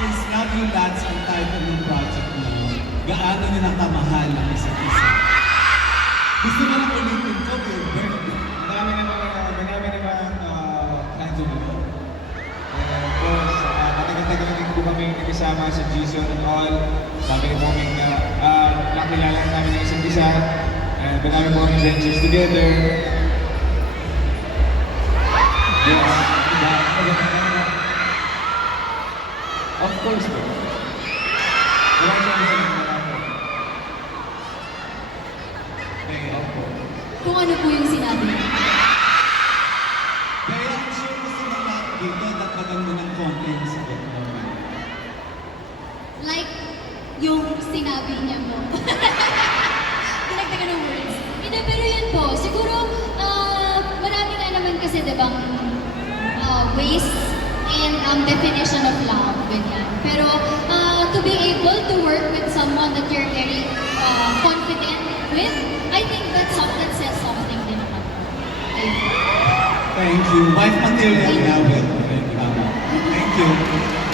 since Love You Lots ang title ng project niyo, gaano nyo nakamahal ang isa't isa? Gusto mo nang ulitin ko, Gilbert? Marami naman plans yun ito. And of course, matagal-tagal na din po kami nagkasama sa G-Zone and all. Sabi rin po kami nakilala namin ng isa't isa. And marami po kami ventures together. Yes. Of course po. Wala siyang marami. Opo. Kung ano po yung sinabi niya. Kaya ang sure gusto mo lahat dito, nagpagan mo ng content sa get moment. Like, yung sinabi niya po. Dinagdagan ng words. Hindi, pero yun po. Siguro, marami nga naman kasi, diba, ways and definition of love, ganyan. Pero, to be able to work with someone that you're very confident with, I think that says something din naman po. Ayun. Thank you. Wife material na, Will. Thank you.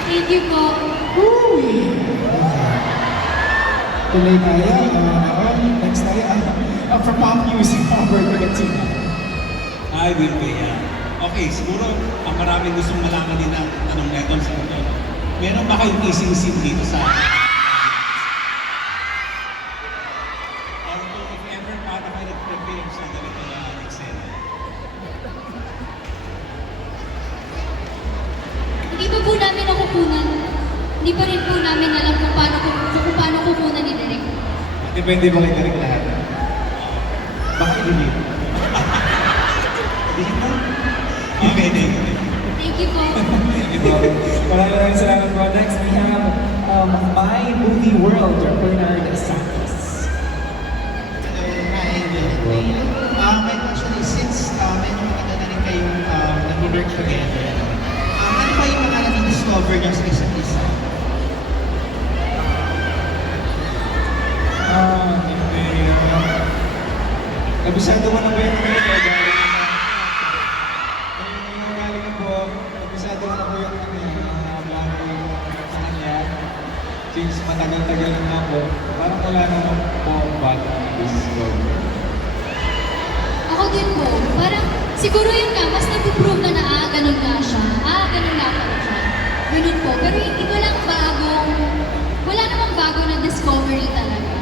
Thank you po. Tuloy tayo. Next tayo. From Pop Music, Robert Cagatina. I will pay yan. Okay, siguro ang maraming gustong malaman din ng tanong na ito sa inyo. Meron ba kayong kissing scene dito sa... Or if ever, paano kayo nag-prepare sa ganito na eksena? Hindi pa po namin nakukunan. Hindi pa rin po namin alam kung paano kukunan ni Direk. Depende ba kay Derek lahat? Baka i-delete. Okay, thank you. Thank you po. Maraming salamat po. Next, we have My Movie World, Bernard Santos. Hi, Will. My question is, since medyo matagal na rin kayong nag-work together, ano ba yung mga na-discover niyo sa isa't isa? Nabisado mo na ba yung galing po, nabisado mo na po yung plano sa kanya. Since matagal-tagal na po, parang wala naman po bago discover. Ako din po. Parang siguro yun nga, mas nag-prove na ganun nga siya. Ganun nga pala siya. Ganun po. Pero hindi wala namang bago na discovery talaga.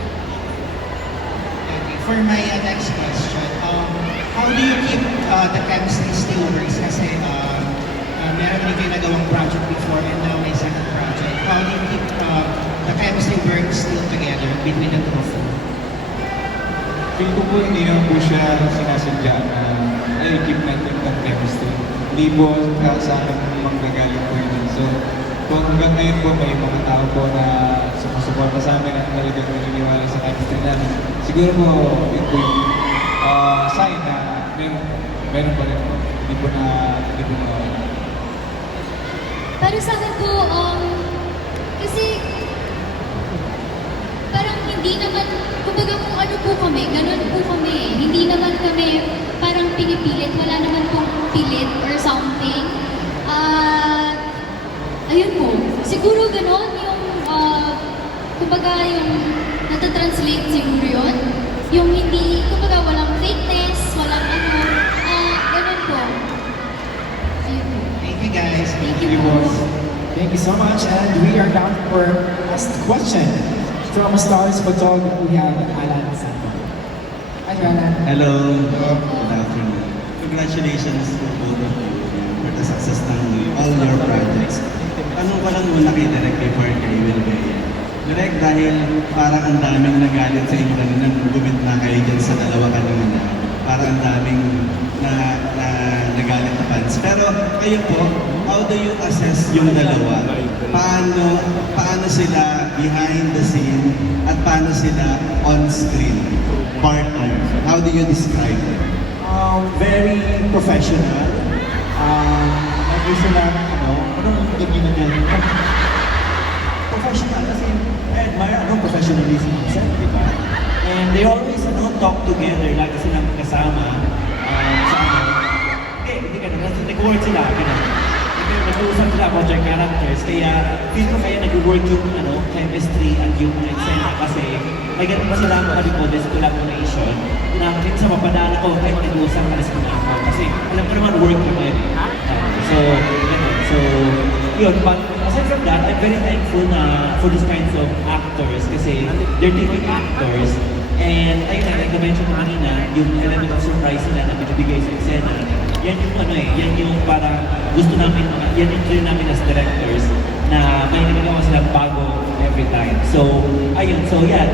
Okay, for my next question, how do you keep the chemistry still works? Kasi meron din kayo nagawang project before and now may second project. How do you keep the chemistry works still together between the two of you? Feel ko po hindi naman po siya sinasadya na keep natin ng chemistry. Hindi po sa akin manggagaling po yun. So, kung hanggang ngayon po may mga tao po na sumusuporta sa amin at talagang naniniwala sa chemistry namin, siguro po yun po yung sign na meron pa rin po. Hindi po na wala. Pero sa akin po, kasi parang hindi naman, kumbaga kung ano po kami, ganun po kami. Hindi naman kami parang pinipilit, wala naman pong pilit or something. Ayun po, siguro ganun yung, kumbaga yung natatranslate siguro yun. Yung hindi, kumbaga walang fakeness, walang ganun po. Ayun po. Thank you guys. Thank you po. Thank you so much, and we are down for last question. From Stars Photography, we have Alan Santos. Hi, Alan. Hello. Good afternoon. Congratulations to both of you for the success ng all your projects. Tanong ko lang muna kay Direk before kay Will Bea. Direk, dahil parang ang daming nagalit sa inyo kanina, gumit na kayo dyan sa dalawa kanina. Parang ang daming nagalit na fans. Pero kayo po, how do you assess yung dalawa? Paano sila behind the scene at paano sila on screen? Partner. How do you describe them? Very professional. Lagi sila, anong ganyan na yan? Professional, kasi I admire professionalism sa di ba? And they always talk together, lagi silang kasama sa hindi ka na, nag-work sila, nag-uusap sila about their characters, kaya feel ko kaya nag-work yung chemistry at yung eksena kasi may ganun pa sila mga Ricodes collaboration na minsan mapadala ko kahit nag-uusap alis ko na ako kasi alam ko naman work naman. So, ganun. So, yun. But aside from that, I'm very thankful na for these kinds of actors kasi they're taking actors and ayun na, like na-mention ko kanina, yung element of surprise nila na binibigay sa eksena, yan yung yan yung parang gusto namin, yan yung drill namin as directors na may nagagawa silang bago every time. So, ayun, so yan,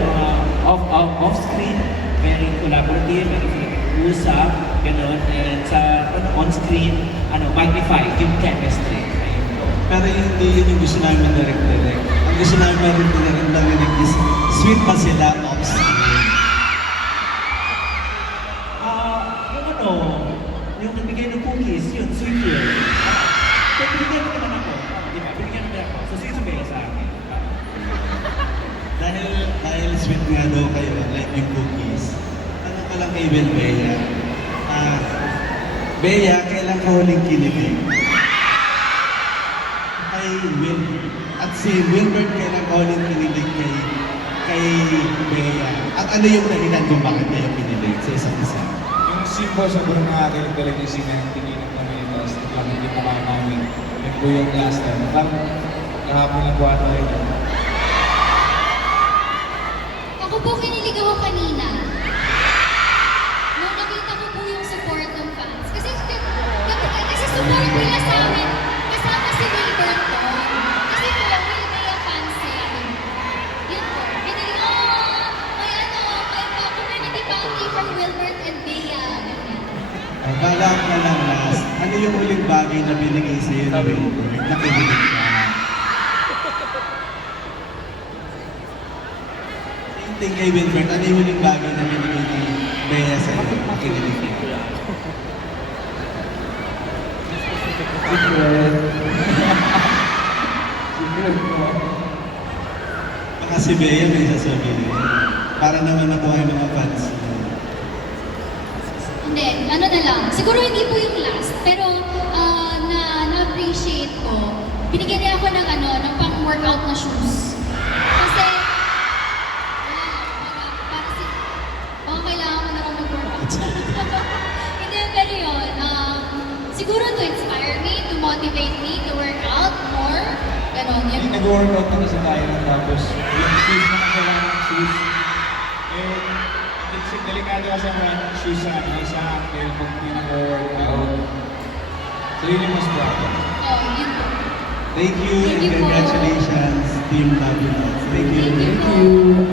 off-screen, very collaborative, very usap, gano'n, and sa on-screen, magnify yung chemistry. Ayun po. Pero hindi yun yung gusto namin direct. Ang gusto namin direct narinig is sweet pa sila off-screen. Yung nagbigay ng cookies, yun, sweet yun. So, binigyan mo naman ako. Di ba? Binigyan naman ako. So, sino ba sa akin? Dahil sweet nga daw kayo, like yung cookies. Tanong ko lang kay Bea. Bea, kailan ka huling kinilig? Kay Wilbert. At si Wilbert, kailan ka huling kinilig kay Bea? At ano yung dahilan kung bakit kayo kinilig sa isa't isa? Yung symbol sa buong nakakilig talaga yung sinantinginan kami yung last lang hindi mukha namin. Yun po yung last time. Parang kahapon lang po ata yun. Ako po kinilig ako kanina. Nung nakita ko po yung support ng fans. Kasi support nila sa amin. Kasama si Wilbert po. Kasi po, Wilbert fans sila. Yun po. Kinilig, may community bounty from Wilbert and Bea. Bala ka lang last. Ano yung huling bagay na binigay sa'yo na Wilbert? Nakikinig ka. Same thing kay Wilbert. Ano yung huling bagay na binigay ni Bea sa'yo? Nakikinig ka. Baka si Bea may sasabihin. Para naman nakuha yung mga fans mo. Hindi, ano na lang. Siguro hindi po yung last. Pero na-appreciate ko. Binigyan niya ako ng ng pang-workout na shoes. Kasi, baka kailangan ko na raw mag-workout. Hindi, pero yun. Siguro to inspire me, to motivate me to work out more. Ganon, yan. Hindi nag-workout na kasi tayo tapos yung shoes na kailangan ng shoes. Delikado kasi ang running shoes sa akin pag hindi nag-workout. So yun yung mas problem. Oh, yun po. Thank you Thank and you po. congratulations, Team Love You Lots. Thank you. Thank you po. Thank you.